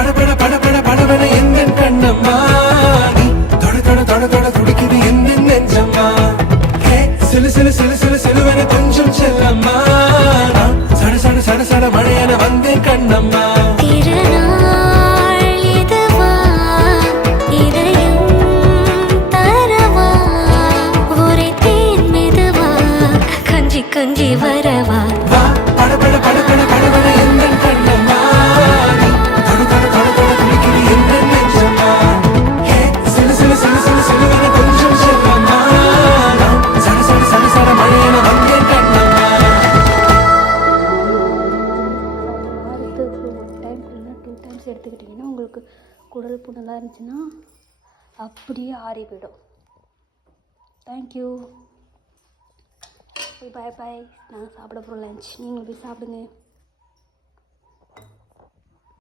படபட படபட படபட எந்த கண்ணம்மா நீ தொட தொட தொட தொட துடிக்குது எந்த நெஞ்சம்மா ஹே சிலு சிலு சிலு சிலு சிலுவன கொஞ்சம் செல்லம்மா நான் சட சட சட சட மழையன வந்தேன் கண்ணம்மா கொஞ்சி வரவா வா படபட படபட படபட எந்த கண்ணம்மா நீ தொட தொட தொட தொட துடிக்குது எந்த நெஞ்சம்மா ஹே சிலு சிலு சிலு சிலு சிலுவன கொஞ்சம் செல்லம்மா நான் சட சட சட சட மழையன வந்தேன் கண்ணம்மா வாரத்துக்கு ஒரு டைம் இல்லைன்னா 2 டைம்ஸ் எடுத்துக்கிட்டிங்கன்னா உங்களுக்கு குடல் புண்ணெல்லாம் இருந்துச்சுன்னா அப்படியே ஆறி போயிடும். தேங்க்யூ. பாய் பாய். நாங்கள் சாப்பிட போகிறோம் லஞ்ச். நீங்களும் போய் சாப்பிடுங்க.